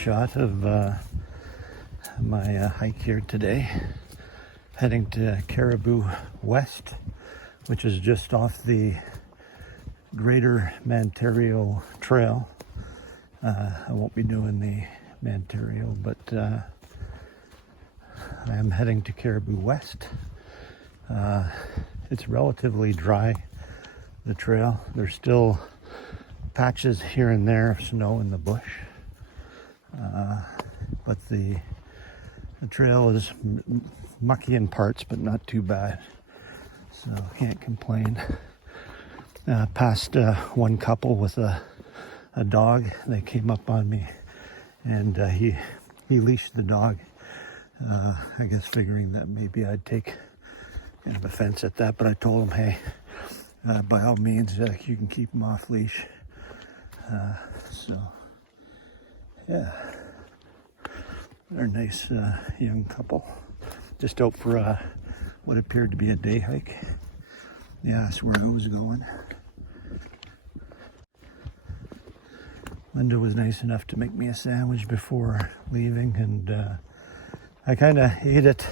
shot of my hike here today, heading to Caribou West, which is just off the Greater Ontario Trail. I won't be doing the Ontario, but I am heading to Caribou West. It's relatively dry, the trail. There's still patches here and there of snow in the bush, but the trail is mucky in parts, but not too bad, so can't complain. Passed one couple with a dog. They came up on me, and he leashed the dog, I guess figuring that maybe I'd take kind of offense at that, but I told him, hey, by all means, you can keep him off leash. So yeah, they're a nice young couple, just out for what appeared to be a day hike. Yeah, that's where I was going. Linda was nice enough to make me a sandwich before leaving, and I kind of ate it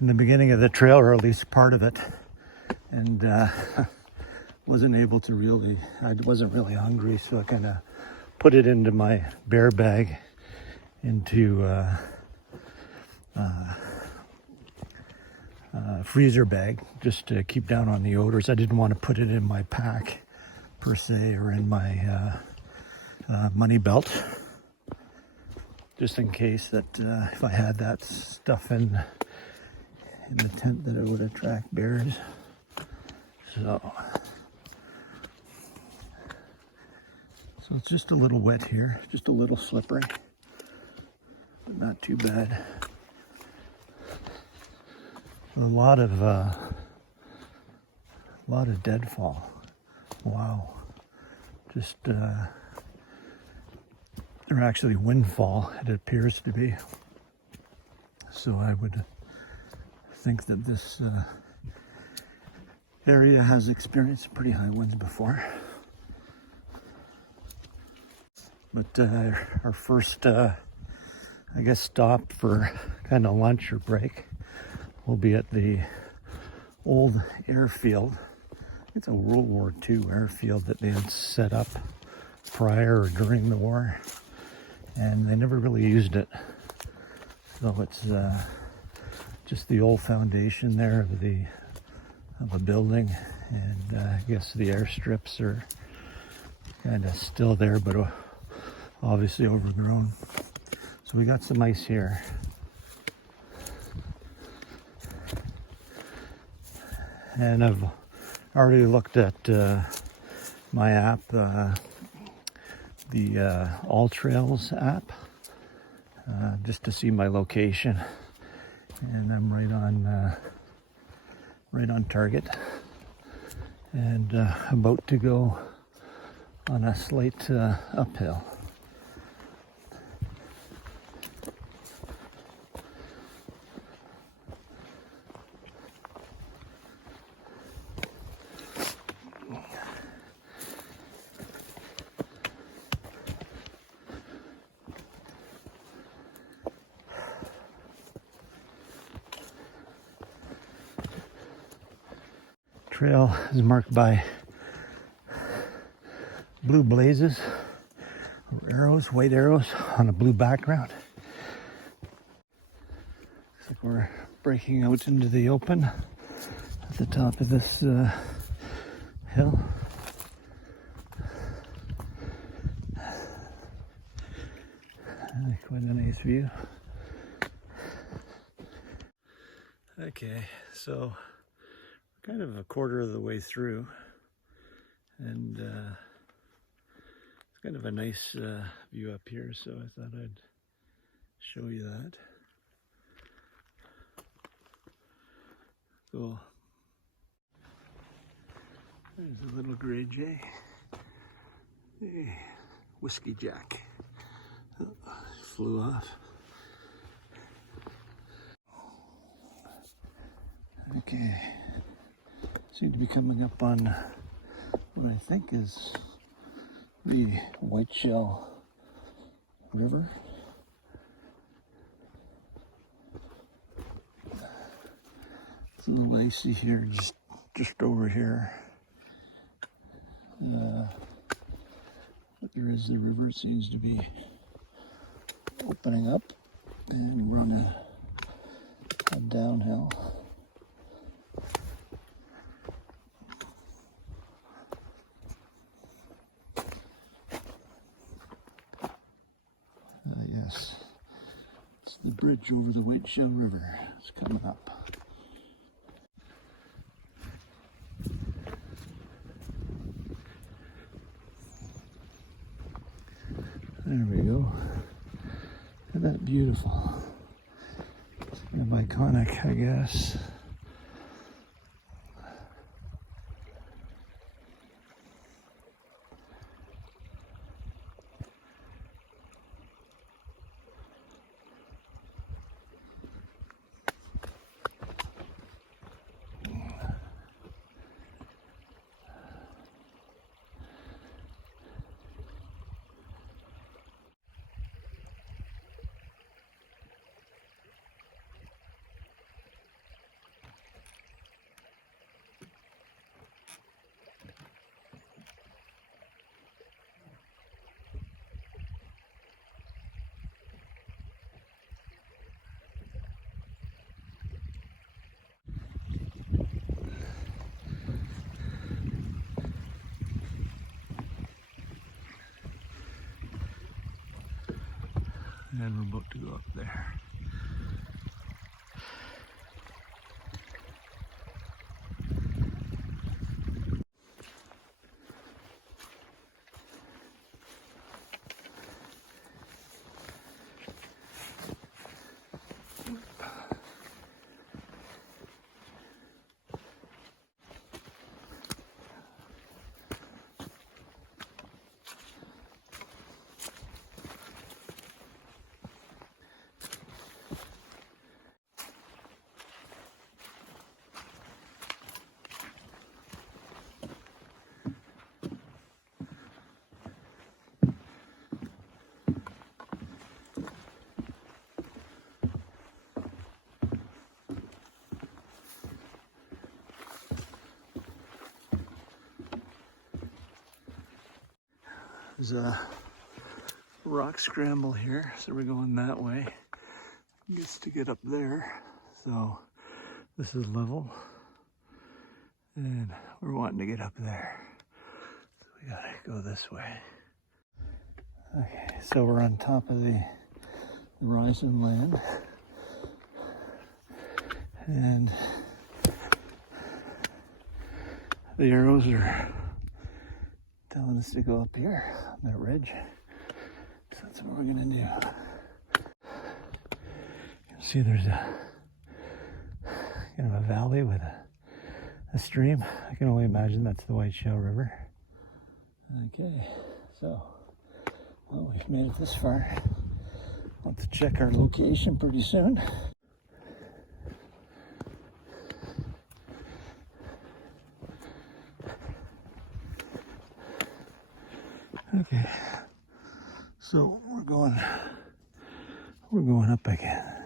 in the beginning of the trail, or at least part of it, and wasn't able to really, I wasn't really hungry, so I kind of put it into my bear bag, into freezer bag, just to keep down on the odors. I didn't want to put it in my pack per se, or in my money belt, just in case that if I had that stuff in the tent, that it would attract bears. So it's just a little wet here, just a little slippery, but not too bad. A lot of deadfall. Wow. Just or actually windfall, it appears to be. So I would think that this area has experienced pretty high winds before. But our first, I guess, stop for kind of lunch or break will be at the old airfield. It's a World War II airfield that they had set up prior or during the war, and they never really used it. So it's just the old foundation there of a building, and I guess the airstrips are kind of still there, but obviously overgrown. So we got some ice here. And I've already looked at my app, the All Trails app, just to see my location, and I'm right on target, and about to go on a slight uphill. Trail is marked by blue blazes, or arrows, white arrows on a blue background. Looks like we're breaking out into the open at the top of this hill. Quite a nice view. Okay, so kind of a quarter of the way through, and it's kind of a nice view up here, so I thought I'd show you that. Cool. There's a little gray jay. Hey, Whiskey Jack. Flew off. Okay. Seem to be coming up on what I think is the Whiteshell River. a little icy here, just over here. But there is, the river seems to be opening up, and we're on a downhill. Yes, it's the bridge over the Whiteshell River. It's coming up. There we go. Isn't that beautiful? It's kind of iconic, I guess. And we're about to go up there. There's a rock scramble here, so we're going that way. Just to get up there. So this is level, and we're wanting to get up there. So we gotta go this way. Okay, so we're on top of the rising land, and the arrows are telling us to go up here on that ridge. So that's what we're gonna do. You'll see there's a kind of a valley with a stream. I can only imagine that's the Whiteshell River. Okay, so well, we've made it this far. We'll have to check our location pretty soon. Okay, so we're going up again,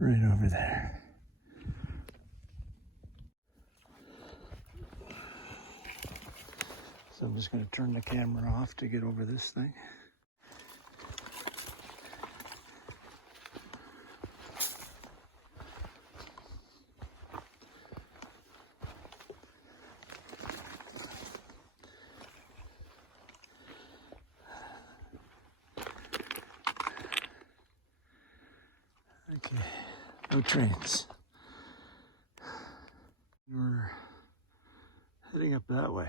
right over there. So I'm just going to turn the camera off to get over this thing. Okay, no trains. We're heading up that way.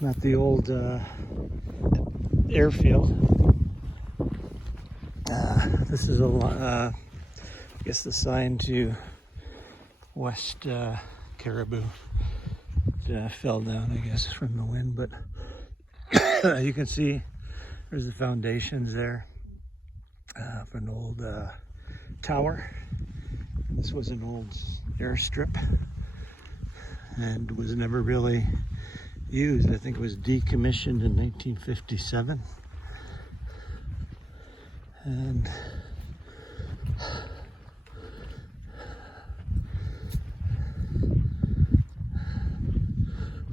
I'm at the old airfield. This is I guess the sign to West Caribou. It fell down, I guess, from the wind, but you can see there's the foundations there for an old tower. This was an old airstrip and was never really used. I think it was decommissioned in 1957. And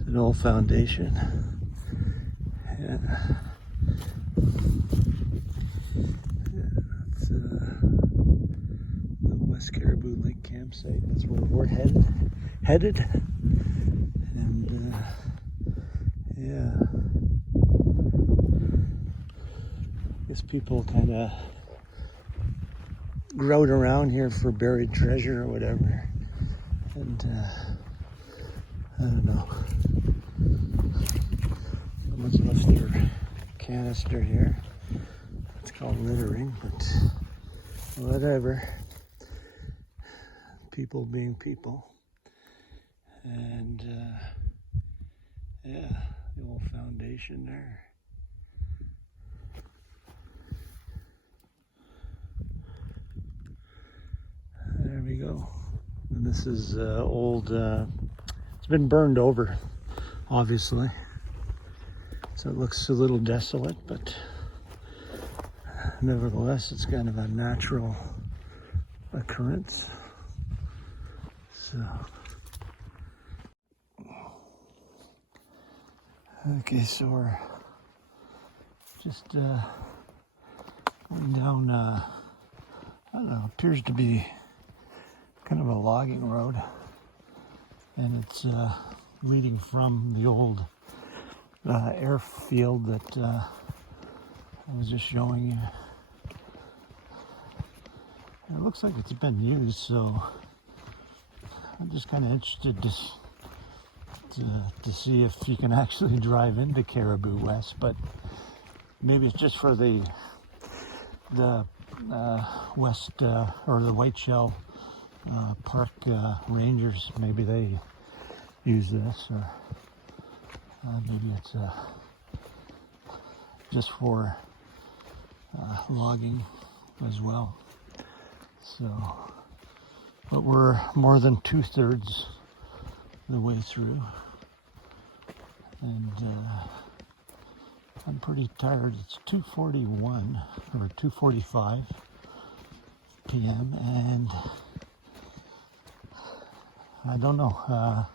an old foundation. Yeah. That's the West Caribou Lake campsite. That's where we're headed. And yeah, I guess people kind of grout around here for buried treasure or whatever. And I don't know. Someone's left their canister here. It's called littering, but whatever. People being people. And yeah, the old foundation there. There we go. And this is old, it's been burned over, obviously. So it looks a little desolate, but nevertheless, it's kind of a natural occurrence. So, okay, so we're just going down, I don't know, appears to be kind of a logging road, and it's leading from the old airfield that I was just showing you. It looks like it's been used, so I'm just kind of interested to see if you can actually drive into Caribou West, but maybe it's just for the West or the Whiteshell Park rangers. Maybe they use this, or maybe it's just for logging as well. So, but we're more than 2/3 the way through, and I'm pretty tired. It's 2:41 or 2:45 p.m. and I don't know. I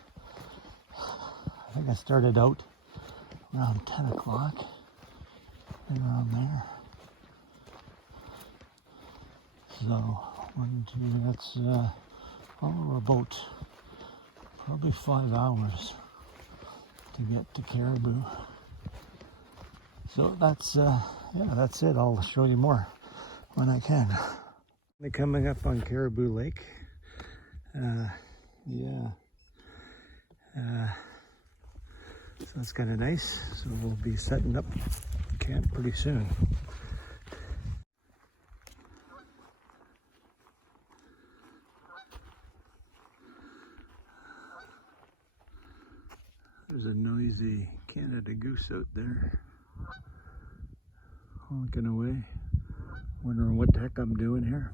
think I started out around 10 o'clock, around there. So, that's about probably 5 hours to get to Caribou. So that's yeah, that's it. I'll show you more when I can. Coming up on Caribou Lake. Yeah. So that's kind of nice. So we'll be setting up camp pretty soon. There's a noisy Canada goose out there, honking away, wondering what the heck I'm doing here.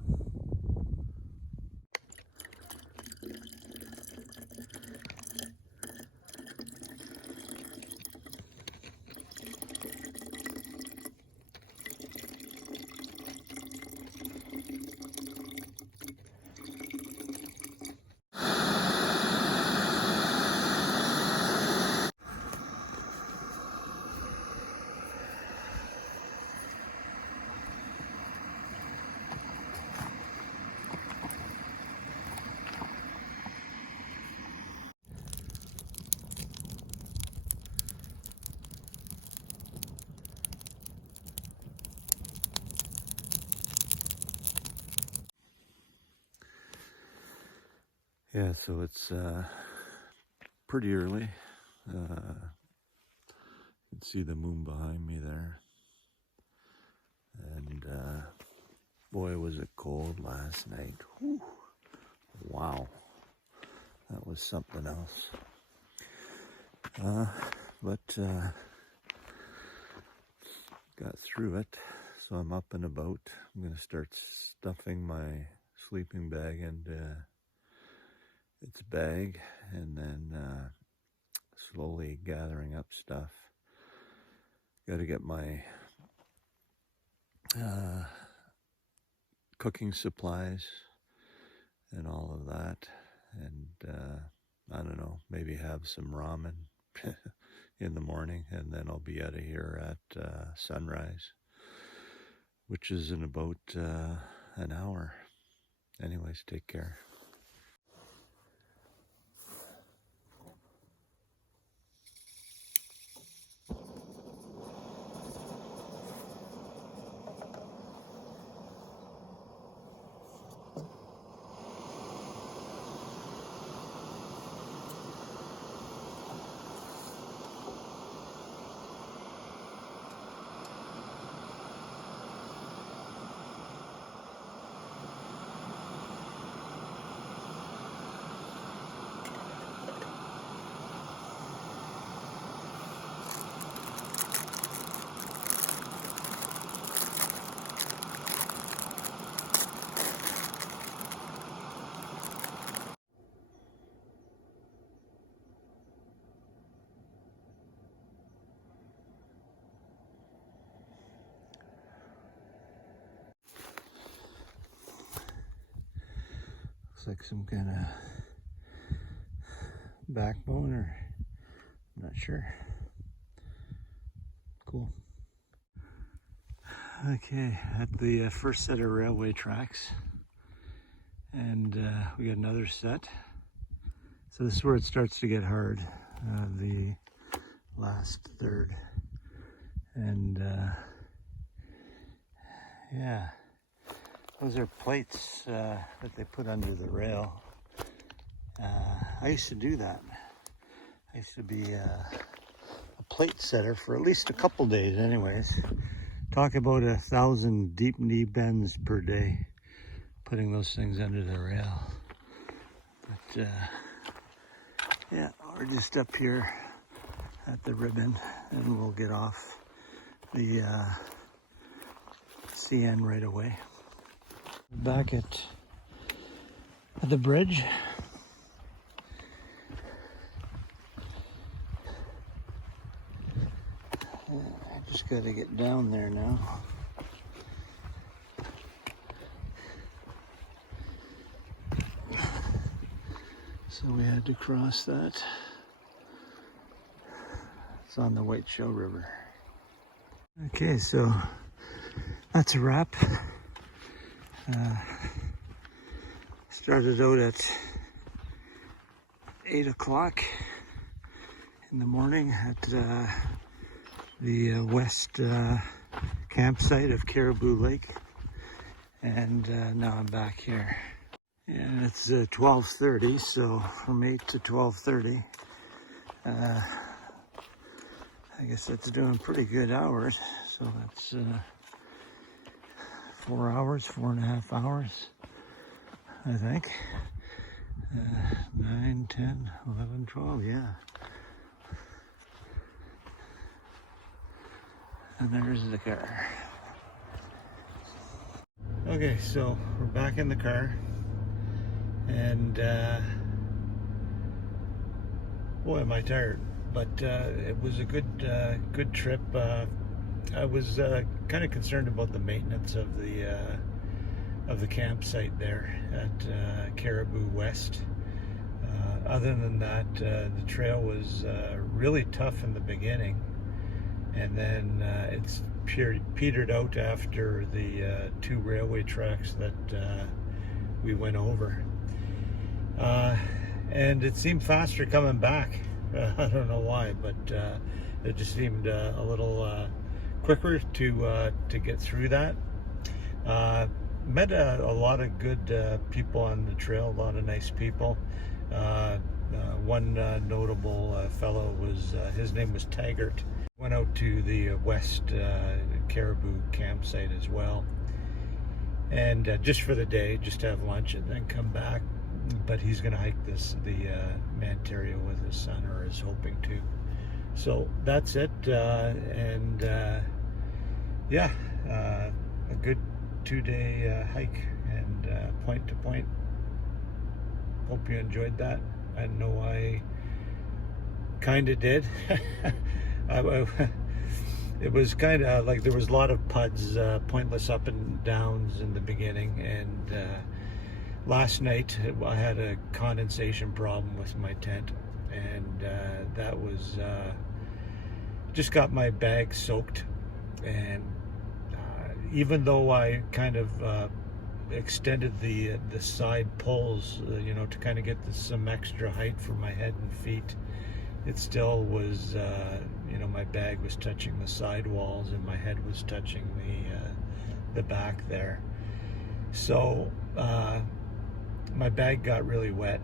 Yeah, so it's pretty early. You can see the moon behind me there. And boy, was it cold last night. Whew. Wow, that was something else. But got through it, so I'm up and about. I'm gonna start stuffing my sleeping bag into its bag, and then slowly gathering up stuff. Got to get my cooking supplies and all of that. And I don't know, maybe have some ramen in the morning, and then I'll be out of here at sunrise, which is in about an hour. Anyways, take care. Looks like some kind of backbone, or I'm not sure. Cool. Okay, at the first set of railway tracks, and we got another set. So this is where it starts to get hard, the last third. And yeah, those are plates that they put under the rail. I used to do that. I used to be a plate setter for at least a couple days anyways. Talk about 1,000 deep knee bends per day, putting those things under the rail. But yeah, we're just up here at the ribbon, and we'll get off the CN right away. Back at the bridge. I just got to get down there now. So we had to cross that. It's on the White Shell River. Okay, so that's a wrap. Started out at 8 o'clock in the morning at the west campsite of Caribou Lake, and now I'm back here. And it's 12:30, so from 8 to 12:30, I guess that's doing pretty good hours. So that's 4 hours, 4.5 hours, I think. 9, 10, 11, 12, yeah. And there's the car. Okay, so we're back in the car, and boy, am I tired. But it was a good trip. I was kind of concerned about the maintenance of the campsite there at Caribou West. Other than that, the trail was really tough in the beginning, and then it's petered out after the 2 railway tracks that we went over. And it seemed faster coming back. I don't know why, but it just seemed a little quicker to get through that. Met a lot of good people on the trail, a lot of nice people. One notable fellow was, his name was Taggart. Went out to the West Caribou campsite as well, and just for the day, just to have lunch and then come back. But he's going to hike the Mantario with his son, or is hoping to. So that's it, and yeah, a good 2-day hike, and point to point. Hope you enjoyed that. I know I kind of did. it was kind of like there was a lot of PUDs, pointless up and downs in the beginning, and last night I had a condensation problem with my tent, and that was just got my bag soaked. And even though I kind of extended the side poles, you know, to kind of get some extra height for my head and feet, it still was, you know, my bag was touching the side walls and my head was touching the back there. So my bag got really wet,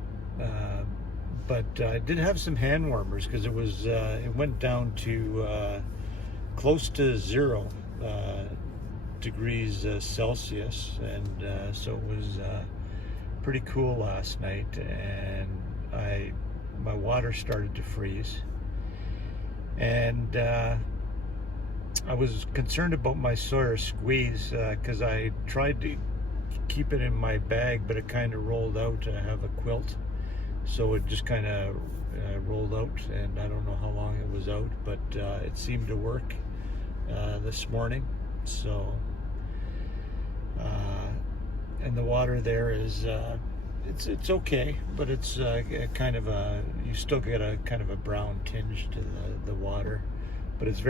but I did have some hand warmers because it was it went down to close to 0 degrees Celsius, and so it was pretty cool last night, and my water started to freeze, and I was concerned about my Sawyer squeeze because I tried to keep it in my bag, but it kind of rolled out. I have a quilt, so it just kind of rolled out, and I don't know how long it was out, but it seemed to work this morning. So and the water there is it's okay, but it's kind of you still get a kind of a brown tinge to the water, but it's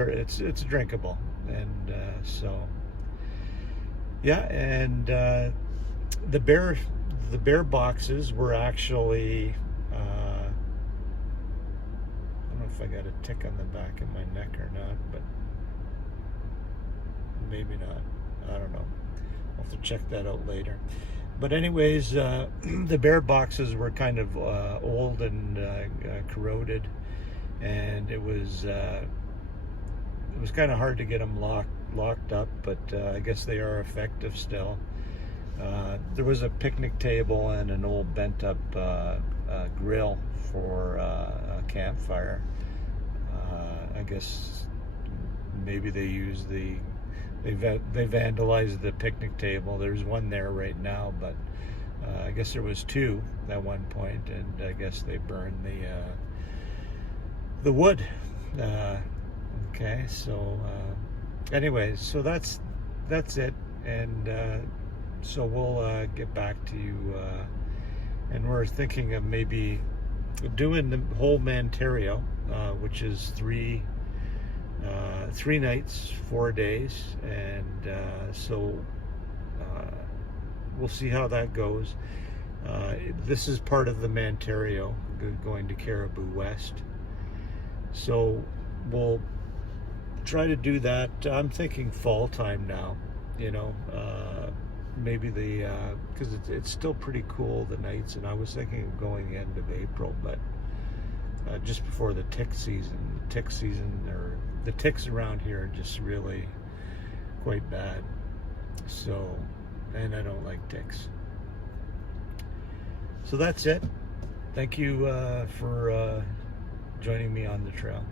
drinkable. And so yeah, and the bear boxes were actually I don't know if I got a tick on the back of my neck or not, but maybe not, I don't know, I'll have to check that out later. But anyways, the bear boxes were kind of old and corroded, and it was kind of hard to get them locked up, but I guess they are effective still. There was a picnic table and an old bent up grill for a campfire. I guess maybe they vandalized the picnic table. There's one there right now, but I guess there was 2 at one point, and I guess they burned the wood. Okay, so anyways, so that's it, and so we'll get back to you, and we're thinking of maybe doing the whole Mantario, which is 3 nights, 4 days, and so we'll see how that goes. This is part of the Mantario, going to Caribou West, so we'll try to do that. I'm thinking fall time now, you know, maybe because it's still pretty cool, the nights, and I was thinking of going end of April, but just before the tick season. Or the ticks around here are just really quite bad. So, and I don't like ticks. So that's it. Thank you for joining me on the trail.